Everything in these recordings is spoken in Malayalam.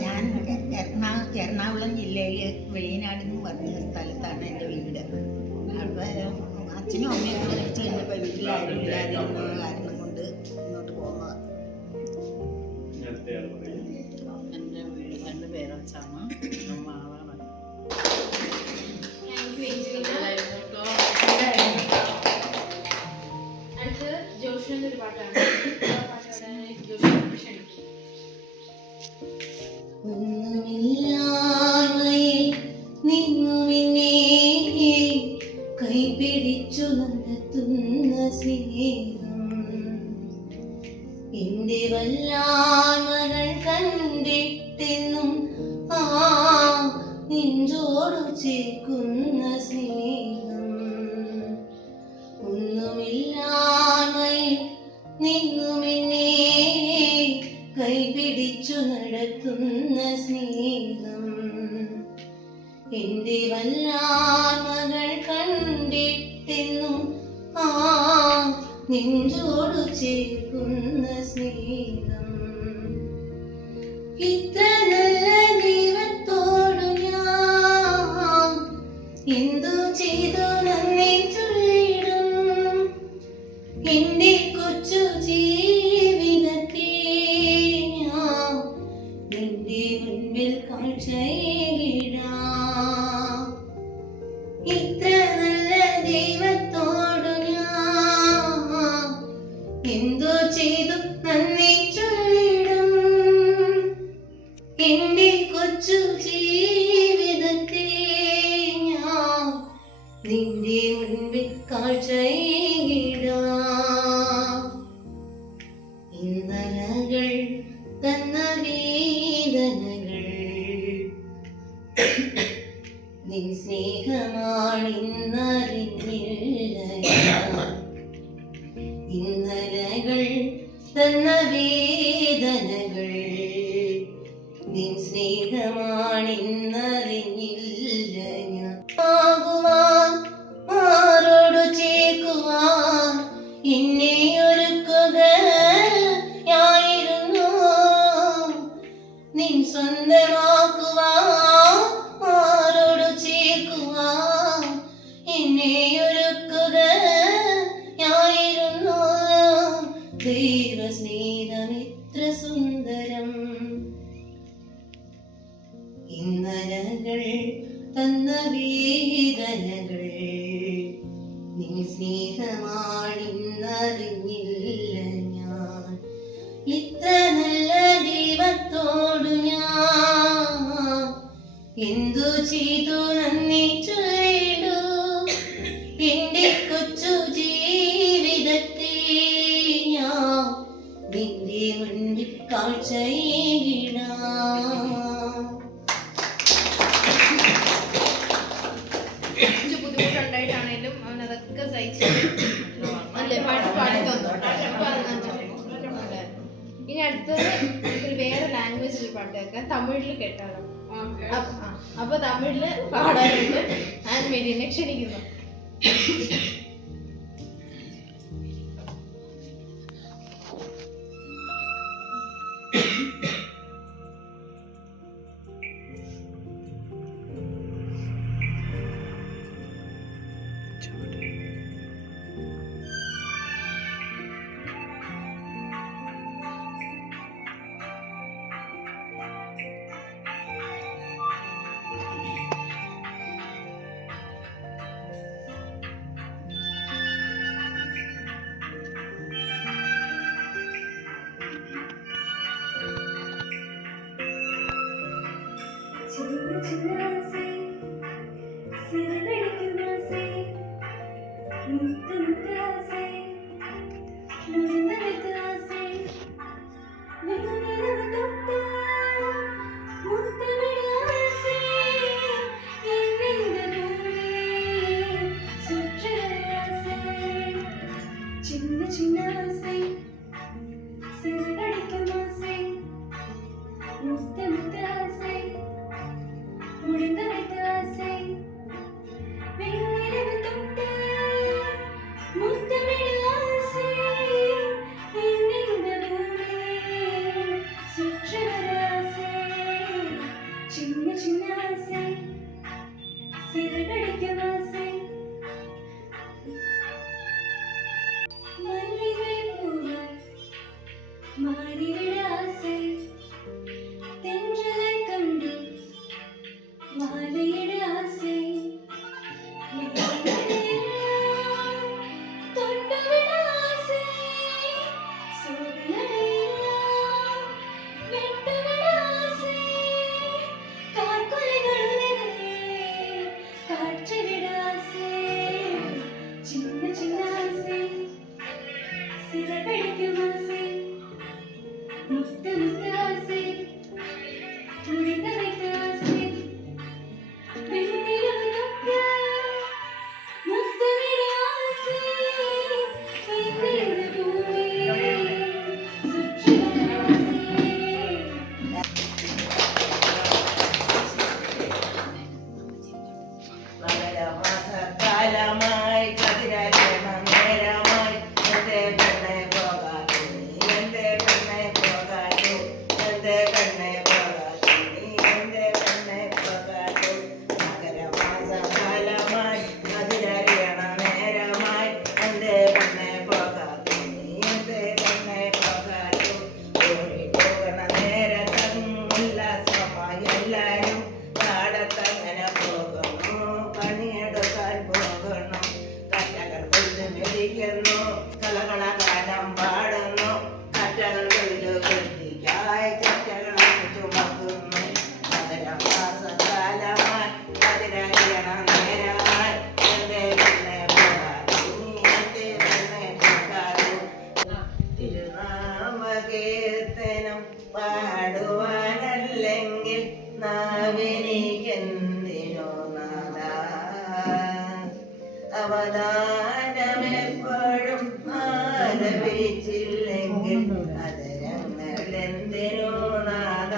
ഞാൻ എറണാകുളം ജില്ലയിൽ വെളിയനാട് എന്ന് പറഞ്ഞ സ്ഥലത്താണ് എൻ്റെ വീട്. അപ്പോൾ അച്ഛനും അമ്മയും കൂടെ കഴിച്ച് കഴിഞ്ഞപ്പോൾ വീട്ടിലാരും ഇല്ലാതിരുന്ന കാരണം കൊണ്ട് ഇങ്ങോട്ട് പോകുന്നത്. എൻ്റെ വീടിൻ്റെ പേരച്ചാണ് ആളാണ്. അടുത്ത് ജോഷുവിൻ്റെ ഒരു പാട്ടാണ്. കൈപിടിച്ചു നടത്തുന്ന സ്നേഹം എന്റെ വല്ലായ്മകൾ കണ്ടിട്ടെന്നും നെഞ്ചോടു ചേക്കുന്ന സ്നേഹം ഒന്നുമില്ലായ്മയിൽ നിന്നുമെന്നെ കൈപിടിച്ചു നടത്തുന്ന സ്നേഹം എന്റെ വല്ലായ്മകൾ കണ്ടിട്ടെന്നും നെഞ്ചോടു ചേർക്കുന്ന സ്നേഹം ഇത്ര നല്ല ദൈവത്തോടു ഞാൻ എന്തു ചെയ്തു നന്ദി ചൊല്ലിടും. എന്റെ കൊച്ചു ജീവിതത്തെ ഞാൻ നിന്റെ മുൻപിൽ കാഴ്ചയിടാം. ഇത്ര നല്ല ദൈവത്തോടു ഞാൻ എന്തു ചെയ്തു നന്ദി ചൊല്ലിടും. എന്റെ കൊച്ചു ജീവിതത്തെ ഞാൻ നിന്റെ മുൻപിൽ കാഴ്ചയിടാം. ഇന്നലകൾ തന്ന വേദനകൾ നിൻ സ്നേഹമാണിന്നറിഞ്ഞില്ല. ഇന്നലകൾ തന്ന വേദനകൾ നിൻ സ്നേഹമാണിന്നറിഞ്ഞില്ല. ഞാൻ ആകുവാൻ ആരോടു തന്ന വേദനകൾ നിൻ സ്നേഹമാണിന്നറിഞ്ഞില്ല ഞാൻ. ഇത്ര നല്ല ദൈവത്തോടു ഞാൻ എന്തു ചെയ്തു നന്ദി ചൊല്ലിടൂ. എന്റെ കൊച്ചു ജീവിതത്തെ ഞാൻ നിന്റെ മുൻപിൽ കാഴ്ചയിടാം. കുറച്ച് ബുദ്ധിമുട്ടുണ്ടായിട്ടാണേലും അവൻ അതൊക്കെ സഹിച്ചു അല്ലേ പാട്ട് പാടി തന്നു. അതെ. ഇനി അടുത്തത് ഒരു വേറെ ലാംഗ്വേജിൽ പാട്ട് കേൾക്കാം. തമിഴിൽ കേട്ടാലോ? അപ്പൊ തമിഴില് പാടാനായിട്ട് ആൻമേരിനെ ക്ഷണിക്കുന്നു. കീർത്തനം പാടുവാനല്ലെങ്കിൽ നാവിനിക്കെന്തിനോ നാദ അവദാനമെപ്പോഴും ആലപിച്ചില്ലെങ്കിൽ അതരങ്ങളെന്തിനോ നാദ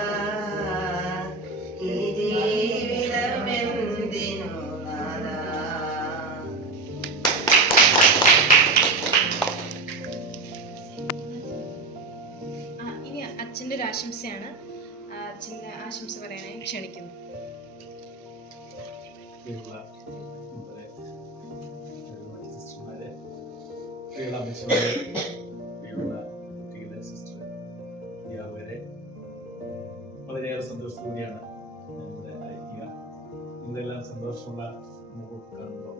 ഈ ജീവിതമെന്തിനോ നാദ. ഇനി അച്ഛൻ്റെ ഒരു ആശംസയാണ്. അച്ഛൻ്റെ ആശംസ പറയാനായി ക്ഷണിക്കുന്നു. പ്രിയമുള്ള അമ്മച്ചിമാരെ, പ്രിയമുള്ള കുട്ടികളെ, സിസ്റ്റർ വരെ വളരെയേറെ സന്തോഷത്തോടെയാണ് ഞാനിവിടെ അയക്കുക. നിങ്ങളെല്ലാം സന്തോഷമുള്ള മുഖം കാണുമ്പോൾ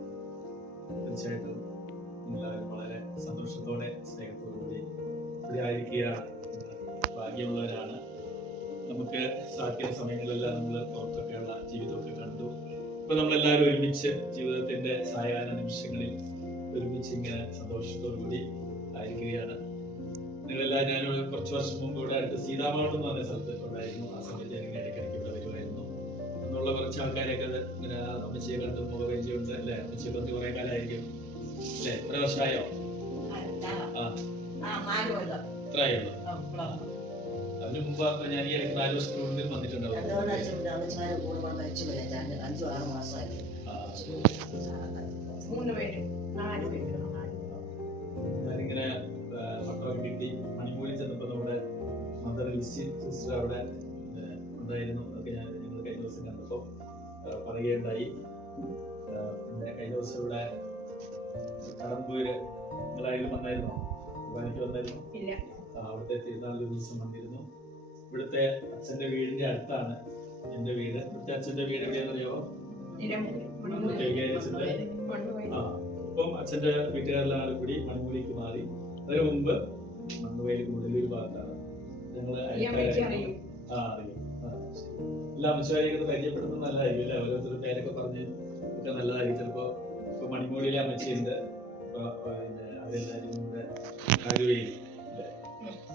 തീർച്ചയായിട്ടും എല്ലാവരും വളരെ സന്തോഷത്തോടെ സ്നേഹത്തോടുകൂടി ഇവിടെ ആയിരിക്കുകയാണ്. ഭാഗ്യമുള്ളവരാണ്. നമുക്ക് സാധിക്കുന്ന സമയങ്ങളിലെല്ലാം നമ്മൾ പുറത്തൊക്കെയുള്ള ജീവിതമൊക്കെ കണ്ടു. ഇപ്പൊ നമ്മളെല്ലാവരും ഒരുമിച്ച് ജീവിതത്തിന്റെ സായാഹ്ന നിമിഷങ്ങളിൽ ഒരുമിച്ച് ഇങ്ങനെ സന്തോഷത്തോടുകൂടി ആയിരിക്കുകയാണ്. നിങ്ങളെല്ലാം ഞാനോട് കുറച്ച് വർഷം മുമ്പ് ഇവിടെ അടുത്ത് സീതാമഠം എന്ന് പറഞ്ഞ സ്ഥലത്ത് ഉണ്ടായിരുന്നു. ആ സമയത്ത് ഞാൻ ഇടയ്ക്കിടയ്ക്ക് ഇവിടെ വരുമായിരുന്നു. എന്നുള്ള കുറച്ച് ആൾക്കാരെയൊക്കെ ഇങ്ങനെ അമ്മച്ചിയെ കണ്ട് മുഖപരിചയമുണ്ട് അല്ലേ? അമ്മച്ചിയെ കണ്ട് കുറെ കാലമായിരിക്കും അല്ലേ? എത്ര വർഷമായോ? എത്രയായുള്ളൂ? അതിന് മുമ്പ് ഞാൻ ഈ ഇടയ്ക്ക് 4 വർഷത്തിനുള്ളിൽ വന്നിട്ടുണ്ടാവും. ഞാനിങ്ങനെ മക്കളൊക്കെ കിട്ടി മണിമൂലി ചെന്നപ്പോ നമ്മുടെ മദർ ലിസി സിസ്റ്റർ അവിടെ ഉണ്ടായിരുന്നു. അതൊക്കെ ഞങ്ങൾ കഴിഞ്ഞ ദിവസം കണ്ടപ്പോ പറയുകയുണ്ടായി. പിന്നെ കഴിഞ്ഞ ദിവസം ഇവിടെ കടമ്പൂര് നിങ്ങളായാലും വന്നായിരുന്നോ? എനിക്ക് വന്നായിരുന്നു. അവിടുത്തെ തിരുനാളിൽ ദിവസം വന്നിരുന്നു. ഇവിടുത്തെ അച്ഛന്റെ വീടിന്റെ അടുത്താണ് എന്റെ വീട്. ഇവിടുത്തെ അച്ഛന്റെ വീട് എവിടെയാണെന്നറിയോ? അപ്പം അച്ഛന്റെ വീട്ടുകാരെല്ലാം കൂടി മണിമൂലിക്ക് മാറി. അതിന് മുമ്പ് മണ്ണുവയൽ കൂടുതലൊരു ഭാഗത്താണ് ഞങ്ങള് അറിയും. എല്ലാ അമ്മച്ചാരിയൊക്കെ പരിചയപ്പെടുന്നത് നല്ലതായിരിക്കും അല്ലെ? ഓരോരുത്തരുടെ പേരൊക്കെ പറഞ്ഞ് ഒക്കെ നല്ലതായിരിക്കും. ചിലപ്പോ ഇപ്പൊ മണിമൂലിയിലെ അമ്മച്ചിയുണ്ട്, പിന്നെ അതെല്ലാവരും നമ്മുടെ ആലുവയിൽ.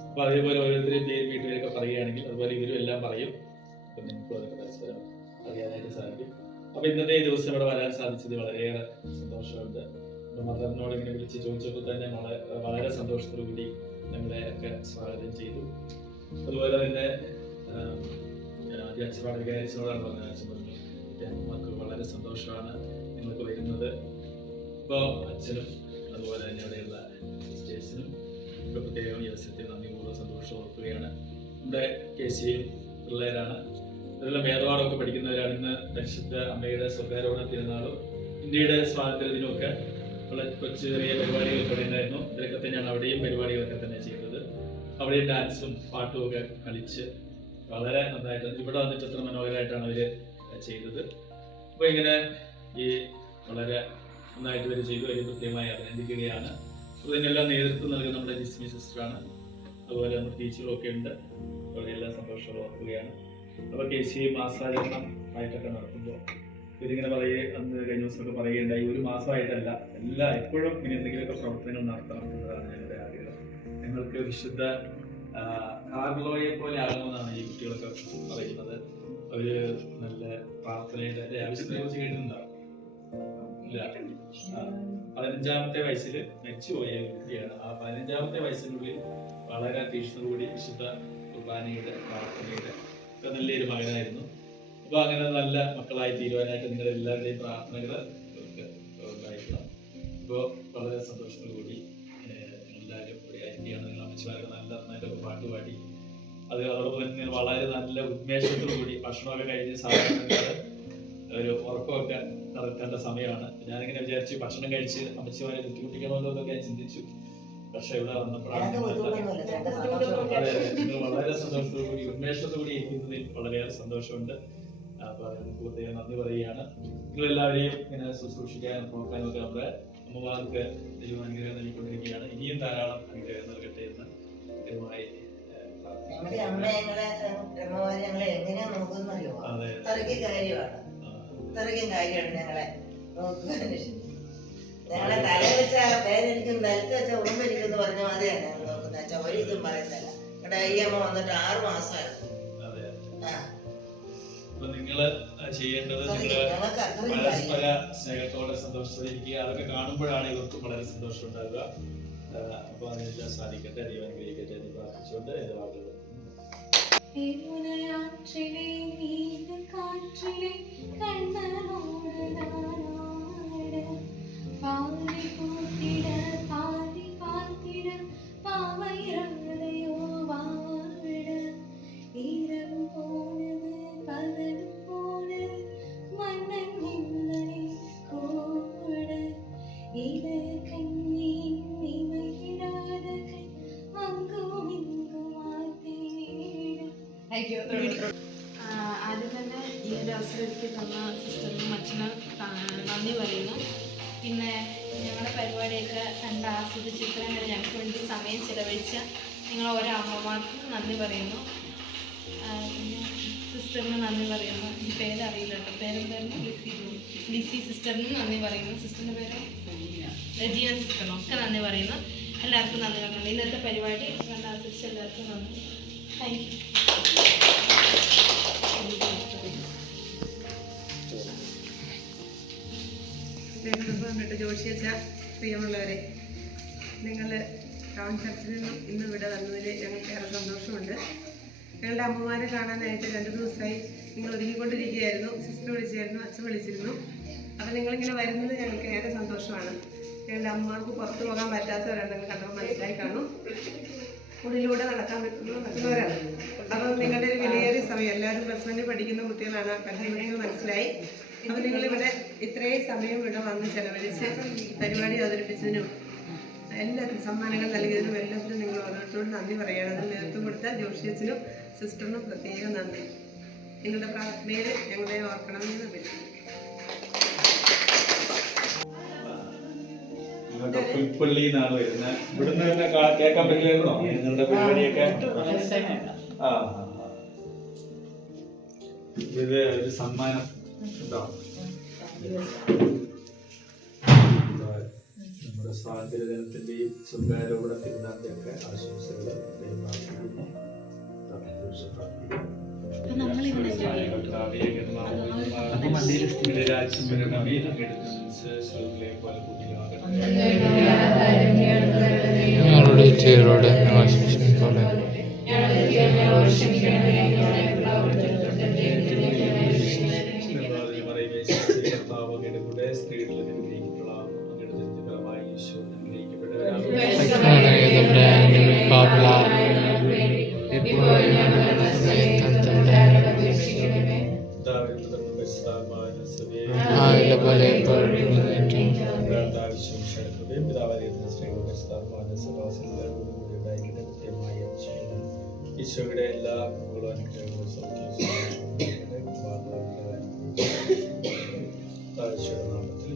അപ്പൊ അതേപോലെ ഓരോരുത്തരും പേര് വീട്ടുകാരൊക്കെ പറയുകയാണെങ്കിൽ അതുപോലെ ഇവരും എല്ലാം പറയും. അപ്പൊ നിങ്ങൾക്കും അതൊക്കെ പരസ്പരം അറിയാനായിട്ട് സാധിക്കും. അപ്പൊ ഇന്നത്തെ ഈ ദിവസം ഇവിടെ വരാൻ സാധിച്ചത് വളരെയേറെ സന്തോഷമുണ്ട്. മദറിനോട് ഇങ്ങനെ വിളിച്ച് ചോദിച്ചപ്പോൾ തന്നെ വളരെ സന്തോഷത്തോടുകൂടി ഞങ്ങളെ ഒക്കെ സ്വാഗതം ചെയ്തു. അതുപോലെ തന്നെ അച്ഛനോട് വികാരിച്ചോടാണ് പറഞ്ഞത്. അച്ഛൻ പറഞ്ഞു ഞങ്ങൾക്ക് വളരെ സന്തോഷമാണ് നിങ്ങൾക്ക് വരുന്നത്. ഇപ്പോൾ അച്ഛനും അതുപോലെ തന്നെ അവിടെയുള്ള സിസ്റ്റേഴ്സിനും ഇപ്പോൾ പ്രത്യേകം ഈ അവസരത്തിൽ നന്ദിപൂർവ്വം സന്തോഷം ഓർക്കുകയാണ്. നമ്മുടെ KC പിള്ളേരാണ്, ഇതെല്ലാം വേദപാഠമൊക്കെ പഠിക്കുന്നവരാണ്. ഇന്ന് പരിശുദ്ധ അമ്മയുടെ സ്വർഗാരോഹണ തിരുനാളും ഇന്ത്യയുടെ സ്വാതന്ത്ര്യ ദിനമൊക്കെ കൊച്ചു ചെറിയ പരിപാടികളൊക്കെ ഉണ്ടായിരുന്നു. ഇതിലൊക്കെ തന്നെയാണ് അവിടെയും പരിപാടികളൊക്കെ തന്നെ ചെയ്തത്. അവിടെയും ഡാൻസും പാട്ടും ഒക്കെ കളിച്ച് വളരെ നന്നായിട്ട് ഇവിടെ വന്നിട്ട് എത്ര മനോഹരമായിട്ടാണ് അവര് ചെയ്തത്. അപ്പൊ ഇങ്ങനെ ഈ വളരെ നന്നായിട്ട് ഇവർ ചെയ്തു. അതിന് കൃത്യമായി അഭിനന്ദിക്കുകയാണ്. അപ്പോൾ ഇതിനെല്ലാം നേതൃത്വം നൽകുന്ന നമ്മുടെ ജിസ്മി സിസ്റ്ററാണ്. അതുപോലെ നമ്മുടെ ടീച്ചറും ഒക്കെ ഉണ്ട്. അവിടെ എല്ലാം സന്തോഷവും ഓർക്കുകയാണ്. അപ്പോൾ KC മാസാചരണം ആയിട്ടൊക്കെ നടത്തുമ്പോൾ ഇതിങ്ങനെ അന്ന് കഴിഞ്ഞ ദിവസമൊക്കെ പറയുകയുണ്ടായി. 1 മാസമായിട്ടല്ല, എപ്പോഴും ഇങ്ങനെ എന്തെങ്കിലുമൊക്കെ പ്രവർത്തനങ്ങൾ നടത്തണം എന്നതാണ് ഞങ്ങളുടെ ആഗ്രഹം. ഞങ്ങൾക്ക് വിശുദ്ധ കാർലോയെ പോലെ ആകണമെന്നാണ് ഈ കുട്ടികളൊക്കെ പറയുന്നത്. അവര് നല്ല പ്രാർത്ഥനയുടെ ആവശ്യത്തിനെ കുറിച്ച് കേട്ടിട്ടുണ്ടാവും. ഇല്ല, 15ാമത്തെ വയസ്സിൽ മരിച്ചുപോയ കുട്ടിയാണ്. ആ 15ാമത്തെ വയസ്സിനുള്ളിൽ വളരെ തീക്ഷ്ണതയോടെ വിശുദ്ധ കുർബാനയുടെ പ്രാർത്ഥനയുടെ ഒക്കെ നല്ലൊരു മകനായിരുന്നു. അപ്പൊ അങ്ങനെ നല്ല മക്കളായി തീരുവാനായിട്ട് നിങ്ങളുടെ എല്ലാവരുടെയും പ്രാർത്ഥനകൾ ഉണ്ടായിരിക്കണം. ഇപ്പോൾ വളരെ സന്തോഷത്തോടുകൂടി എല്ലാവരും ഇവിടെ ആയിരിക്കുകയാണ്. നിങ്ങൾ അമ്മച്ചിമാരൊക്കെ നന്നായിട്ടൊക്കെ പാട്ടുപാടി അതോടൊപ്പം തന്നെ വളരെ നല്ല ഉന്മേഷത്തോടുകൂടി ഭക്ഷണമൊക്കെ കഴിഞ്ഞ് സാധാരണ ഒരു ഉറക്കമൊക്കെ നടത്തേണ്ട സമയമാണ്. ഞാനിങ്ങനെ വിചാരിച്ചു ഭക്ഷണം കഴിച്ച് അമ്മച്ചിമാരെ ബുദ്ധിമുട്ടിക്കണമല്ലോ എന്നൊക്കെ ഞാൻ ചിന്തിച്ചു. പക്ഷെ ഇവിടെ വന്നപ്പോഴാണ് നിങ്ങൾ വളരെ സന്തോഷത്തോടുകൂടി ഉന്മേഷത്തോടുകൂടി ഇരിക്കുന്നതിൽ വളരെയേറെ സന്തോഷമുണ്ട്. അപ്പൊ അതിന് പ്രത്യേകം നന്ദി പറയുകയാണ്. നിങ്ങളെല്ലാവരെയും ഇങ്ങനെ ശുശ്രൂഷിക്കാനും നോക്കാനും ഒക്കെ നമ്മുടെ അമ്മമാർക്ക് ദൈവം അനുഗ്രഹം നൽകിക്കൊണ്ടിരിക്കുകയാണ്. ഇനിയും ധാരാളം അനുഗ്രഹം നൽകട്ടെ എന്ന് ദൈവമായി ഞങ്ങളുടെ അമ്മ ഞങ്ങളെ എങ്ങനെയാ നോക്കുന്നല്ലോ, അത്രയ്ക്കും കാര്യമാണ് ഞങ്ങളെ നോക്കുക. ഞങ്ങളെ തല വെച്ച പേരെനിക്കും നിലത്ത് വെച്ച ഉറുമ്പെനിക്കെന്ന് പറഞ്ഞ മതിയാണ് ഞങ്ങൾ നോക്കുന്നത്. വെച്ചാൽ ഒരിതും പറയുന്നില്ല. ഇവിടെ ഈ അമ്മ വന്നിട്ട് 6 മാസമായിരുന്നു. നിങ്ങള് ചെയ്യേണ്ടത് പരസ്പര സ്നേഹത്തോടെ സന്തോഷത്തോടെ ഇരിക്കുക. അതൊക്കെ കാണുമ്പോഴാണ് ഇവർക്കും വളരെ സന്തോഷം ഉണ്ടാവുക. അപ്പൊ അതിനെല്ലാം സാധിക്കട്ടെ, ദൈവം അനുഗ്രഹിക്കട്ടെ എന്ന് പ്രാർത്ഥിച്ചുകൊണ്ട് എന്റെ വാക്കുകൾ ആദ്യം തന്നെ ഈ ഒരു അവസരം എനിക്ക് തന്ന സിസ്റ്ററിനും അച്ഛനും ആസ്വദിച്ച് ഇത്രയും നേരം ഞങ്ങൾക്ക് വേണ്ടി സമയം ചിലവഴിച്ച നിങ്ങൾ ഓരോ അമ്മമാർക്കും നന്ദി പറയുന്നു. പിന്നെ സിസ്റ്ററിന് നന്ദി പറയുന്നു. ഈ പേരറിയില്ല കേട്ടോ, പേരെന്തായിരുന്നു? ലിസി സിസ്റ്ററിനും നന്ദി പറയുന്നു. സിസ്റ്ററിൻ്റെ പേര് റെജീന സിസ്റ്ററിനും ഒക്കെ നന്ദി പറയുന്നു. എല്ലാവർക്കും നന്ദി പറയുന്നു. ഇന്നത്തെ പരിപാടി കണ്ട് ആസ്വദിച്ച എല്ലാവർക്കും നന്ദി. Thank you. സ്നേഹബന്ധപ്പെട്ട് ജോഷിയച്ച, പ്രിയമുള്ളവരെ, നിങ്ങൾ ടൗൺ ചർച്ചിൽ നിന്നും ഇന്ന് ഇവിടെ വന്നതിൽ ഞങ്ങൾക്ക് ഏറെ സന്തോഷമുണ്ട്. ഞങ്ങളുടെ അമ്മമാരെ കാണാനായിട്ട് 2 ദിവസമായി നിങ്ങൾ ഒരുങ്ങിക്കൊണ്ടിരിക്കുകയായിരുന്നു. സിസ്റ്റർ വിളിച്ചായിരുന്നു, അച്ഛൻ വിളിച്ചിരുന്നു. അപ്പോൾ നിങ്ങളിങ്ങനെ വരുന്നത് ഞങ്ങൾക്ക് ഏറെ സന്തോഷമാണ്. ഞങ്ങളുടെ അമ്മമാർക്ക് പുറത്തു പോകാൻ പറ്റാത്തവരാണ്, നിങ്ങൾ കണ്ടപ്പോൾ മനസ്സിലായി കാണും. ഉള്ളിലൂടെ നടക്കാൻ പറ്റുന്നവരാണ്. അപ്പോൾ നിങ്ങളുടെ ഒരു വിലയേറിയ സമയം, എല്ലാവരും +1 പഠിക്കുന്ന കുട്ടികളാണ്, പഠനങ്ങൾ മനസ്സിലായി. അപ്പോൾ നിങ്ങളിവിടെ ഇത്രയും സമയം ഇവിടെ വന്ന് ചെലവഴിച്ച് പരിപാടി അവതരിപ്പിച്ചതിനും എല്ലാവർക്കും സമ്മാനങ്ങൾ നൽകിയതിനും എല്ലാത്തിനും നിങ്ങൾ ഓരോരുത്തരോടും നന്ദി പറയുകയാണ്. അതിന് നേതൃത്വം കൊടുത്ത ജോഷിയച്ചനും സിസ്റ്ററിനും പ്രത്യേകം നന്ദി. നിങ്ങളുടെ പ്രാർത്ഥനയിൽ ഞങ്ങളെ ഓർക്കണമെന്ന് അപേക്ഷിക്കുന്നു. പുൽപ്പള്ളിന്നാണ് വരുന്നത്. ഇവിടുന്ന് തന്നെ കേൾക്കാൻ പറ്റില്ലായിരുന്നോ നിങ്ങളുടെ പരിപാടിയൊക്കെ? ഇത് ഒരു സമ്മാനം ഉണ്ടോ? നമ്മുടെ സ്വാതന്ത്ര്യ ദിനത്തിന്റെയും സ്വകാര്യോടെ തിരുനാളിന്റെയൊക്കെ ആശംസകൾ ഞങ്ങളുടെ ചേരോടെ ആശംസിക്കോളെ. ഈശോയുടെ എല്ലാ കൃപകളും അനുഗ്രഹങ്ങളും നാമത്തിൽ